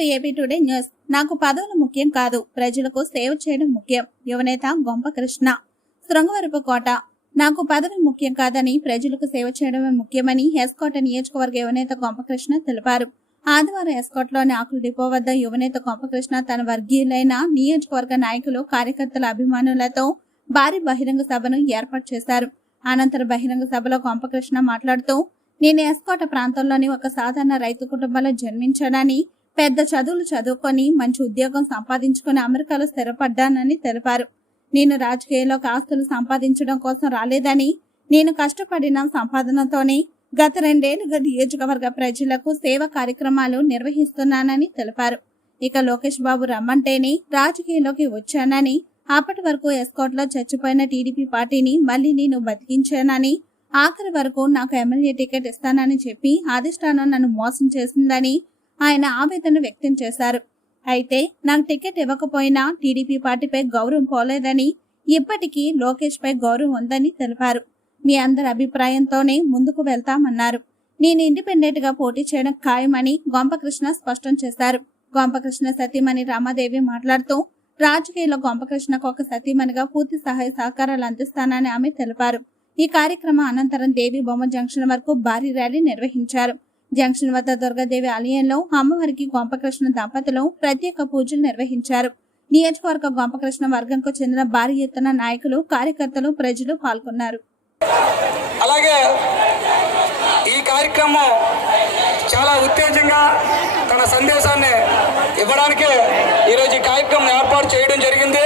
To AB today news. నాకు పదవులు ముఖ్యం కాదు. ప్రజలకు సేవ చేయడం ముఖ్యం. యువనేత గొంప కృష్ణ. శృంగవరపు కోట. నాకు పదవి ముఖ్యం కాదని ప్రజలకు సేవ చేయడమే ముఖ్యమని ఎస్కోట నియోజకవర్గ యువనేత గొంపకృష్ణ తెలిపారు. ఆదివారం ఎస్కోట్లోని ఆకుల డిపో వద్ద యువనేత గొంపకృష్ణ తన వర్గీయులైన నియోజకవర్గ నాయకులు కార్యకర్తల అభిమానులతో భారీ బహిరంగ సభను ఏర్పాటు చేశారు. అనంతరం బహిరంగ సభలో గొంపకృష్ణ మాట్లాడుతూ నేను ఎస్కోట ప్రాంతంలోని ఒక సాధారణ రైతు కుటుంబంలో జన్మించానని పెద్ద చదువులు చదువుకొని మంచి ఉద్యోగం సంపాదించుకుని అమెరికాలో స్థిరపడ్డానని తెలిపారు. నేను రాజకీయాల్లోకి ఆస్తులు సంపాదించడం కోసం రాలేదని నేను కష్టపడిన సంపాదనతోనే గత రెండేళ్ళుగా నియోజకవర్గ ప్రజలకు సేవ కార్యక్రమాలు నిర్వహిస్తున్నానని తెలిపారు. ఇక లోకేష్ బాబు రమ్మంటేనే రాజకీయాల్లోకి వచ్చానని అప్పటి వరకు ఎస్కోట్లో చచ్చిపోయిన టీడీపీ పార్టీని మళ్ళీ నేను బతికించానని ఆఖరి వరకు నాకు ఎమ్మెల్యే టికెట్ ఇస్తానని చెప్పి అధిష్టానం నన్ను మోసం చేసిందని ఆయన ఆవేదన వ్యక్తం చేశారు. అయితే నాకు టికెట్ ఇవ్వకపోయినా టీడీపీ పార్టీపై గౌరవం పోలేదని ఇప్పటికీ లోకేష్ పై గౌరవం ఉందని తెలిపారు. మీ అందరి అభిప్రాయంతోనే ముందుకు వెళ్తామన్నారు. నేను ఇండిపెండెంట్గా పోటీ చేయడం ఖాయమని గొంపకృష్ణ స్పష్టం చేశారు. గొంపకృష్ణ సతీమణి రామాదేవి మాట్లాడుతూ రాజకీయాల్లో గొంపకృష్ణకు ఒక సతీమణిగా పూర్తి సహాయ సహకారాలు అందిస్తానని ఆమె తెలిపారు. ఈ కార్యక్రమం అనంతరం దేవి బొమ్మ జంక్షన్ వరకు భారీ ర్యాలీ నిర్వహించారు. జంక్షన్ వద్ద దుర్గాదేవి ఆలయంలో అమ్మవారికి గొంపకృష్ణ దంపతులు ప్రత్యేక పూజలు నిర్వహించారు. నియోజకవర్గ గొంపకృష్ణ వర్గంకు చెందిన భారీ ఎత్తున నాయకులు కార్యకర్తలు ప్రజలు పాల్గొన్నారు. అలాగే ఈ కార్యక్రమం చాలా ఉత్తేజంగా తన సందేశాన్ని ఇవ్వడానికి ఈరోజు ఈ కార్యక్రమం ఏర్పాటు చేయడం జరిగింది.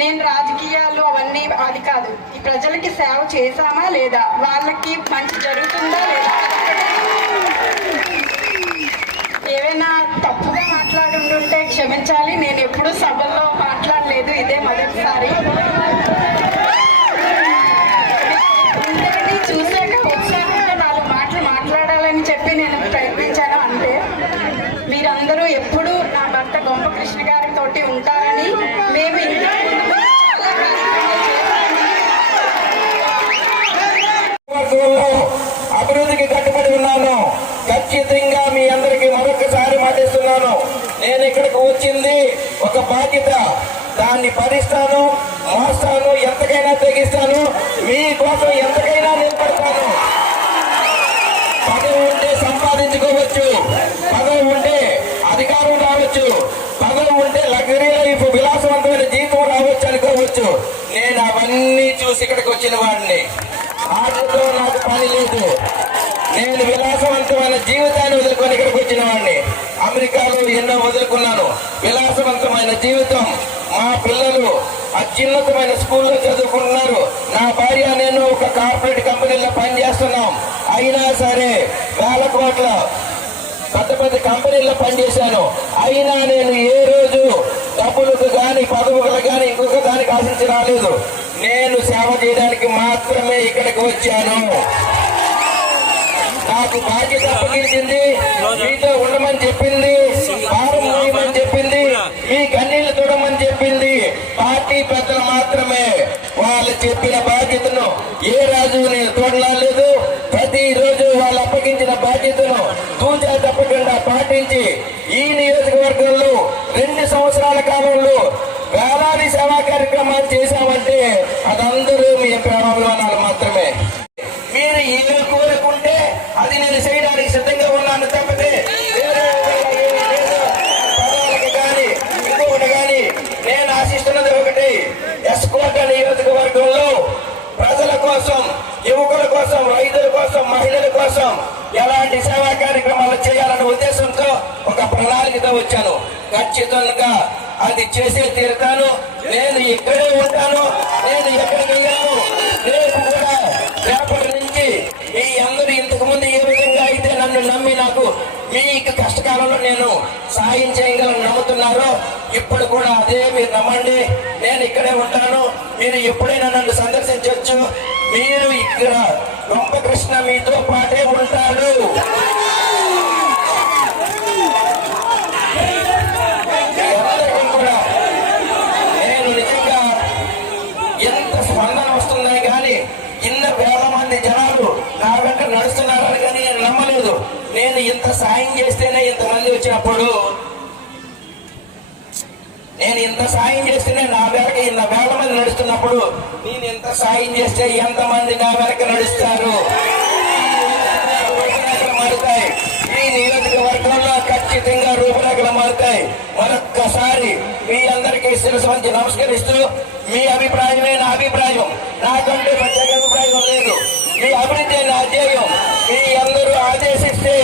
నేను రాజకీయాలు అవన్నీ అది కాదు. ఈ ప్రజలకి సేవ చేశామా లేదా? వాళ్ళకి మంచి జరుగుతుందా లేదా? ఏవైనా తప్పుగా మాట్లాడుంటుంటే క్షమించాలి. నేను ఎప్పుడూ సభల్లో మాట్లాడలేదు. ఇదే మొదటిసారి. ఇంతటి చూసాక ఉత్సాహంగా నాలుగు మాటలు మాట్లాడాలని చెప్పి నేను ప్రయత్నించాను అంతే. మీరందరూ ఎప్పుడూ నా భర్త గొంపకృష్ణ గారితోటి ఉంటారని మేము ఇంతకు ముందు చాలా కార్యక్రమాలు చేశాము. వర్గంలో అభివృద్ధికి కట్టుబడి ఉన్నాను. ఖచ్చితంగా మీ అందరికి మరొకసారి మాటిస్తున్నాను. నేను ఇక్కడికి వచ్చింది ఒక బాధ్యత. దాన్ని భరిస్తాను మోస్తాను ఎంతకైనా తెగిస్తాను మీకోసం ఎంతకైనా నిలబడతాను. పదవి ఉంటే సంపాదించుకోవచ్చు పదవి ఉంటే అధికారం రావచ్చు పదవి ఉంటే లగ్జరీ లైఫ్ విలాసవంతమైన జీవితం రావచ్చు అనుకోవచ్చు. నేను అవన్నీ చూసి ఇక్కడికి వచ్చిన వాడిని. ఆటతో నాకు పని లేదు నేను విలాసవంతమైన జీవితాన్ని వదులుకొని ఇక్కడికి వచ్చిన వాడిని. అమెరికాలో ఎన్నో వదులుకున్నాను. విలాసవంతమైన జీవితం. మా పిల్లలు అత్యున్నతమైన స్కూల్లో చదువుకుంటున్నారు. నా భార్య నేను ఒక కార్పొరేట్ కంపెనీలో పనిచేస్తున్నాం. అయినా సరే వేల కోట్ల పెద్ద పెద్ద కంపెనీల్లో పనిచేశాను. అయినా నేను ఏ రోజు డబ్బులకు కానీ పదవులకు కానీ ఇంకొక దానికి ఆశించి రాలేదు. నేను సేవ చేయడానికి మాత్రమే ఇక్కడికి వచ్చాను. నాకు బాధ్యత అప్పగించింది. మీతో ఉండమని చెప్పింది. భారం మోయమని చెప్పింది. మీ కన్నీళ్ళు చూడమని చెప్పింది. పార్టీ పెద్దలు మాత్రమే. వాళ్ళు చెప్పిన బాధ్యతను ఏ రాజు నేను చూడలేదు ప్రతి రోజు వాళ్ళు అప్పగించిన బాధ్యతను తూచా తప్పకుండా పాటించి ఈ నియోజకవర్గంలో రెండు సంవత్సరాల కాలంలో వేలాది సేవా కార్యక్రమాలు చేశామంటే అదందరూ మీ ప్రేమాభిమానాలు మాత్రమే మీరు ఏమి కోరుకుంటే అది నేను చేయడానికి సిద్ధంగా ఉన్నాను తప్పితే వేరే ఏమీ లేదు. పదవులకు కానీ ఇంకొకటి కానీ నేను ఆశిస్తున్నది ఒకటి ఎస్కోట నియోజకవర్గంలో ప్రజల కోసం యువకుల కోసం రైతుల కోసం మహిళల కోసం ఎలాంటి సేవా కార్యక్రమాలు చేయాలనే ఉద్దేశంతో ఒక ప్రణాళికతో వచ్చాను ఖచ్చితంగా అది చేసే తీరుతాను. నేను ఇక్కడే ఉంటాను. నేను ఎక్కడ వెళ్ళాను. రేపు కూడా రేపటి నుంచి మీ అందరూ ఇంతకు ముందు ఏ విధంగా అయితే నన్ను నమ్మి నాకు మీ కష్టకాలంలో నేను సాయం చేయగలను నమ్ముతున్నారు ఇప్పుడు కూడా అదే మీరు నమ్మండి. నేను ఇక్కడే ఉంటాను. మీరు ఎప్పుడైనా నన్ను సందర్శించవచ్చు మీరు ఇక్కడ గొప్పకృష్ణ మీతో పాటే ఉంటాడు మీరందరికీ కూడా నేను నిజంగా ఎంత స్పందన వస్తుందని కానీ ఇన్న వేల మంది జనాలు నా వెంట నడుస్తున్నారని కానీ నేను నమ్మలేదు నేను ఇంత సాయం చేస్తేనే ఇంతమంది వచ్చినప్పుడు నేను ఇంత సాయం చేస్తేనే నా వెనక ఇన్న వేల మంది నడుస్తున్నప్పుడు నేను ఇంత సాయం చేస్తే ఎంతమంది నా వెనక నడుస్తారు? మారుతాయి. ఈ నియోజకవర్గంలో ఖచ్చితంగా రూపురేఖలు మారుతాయి. మరొక్కసారి మీ అందరికీ శిరస్సు వంచి నమస్కరిస్తూ మీ అభిప్రాయమే నా అభిప్రాయం. నాకంటే ప్రత్యేక అభిప్రాయం లేదు. మీ అభివృద్ధి నా ధ్యేయం. మీ అందరూ ఆదేశిస్తే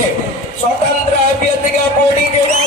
స్వతంత్ర అభ్యర్థిగా పోటీ చేయడం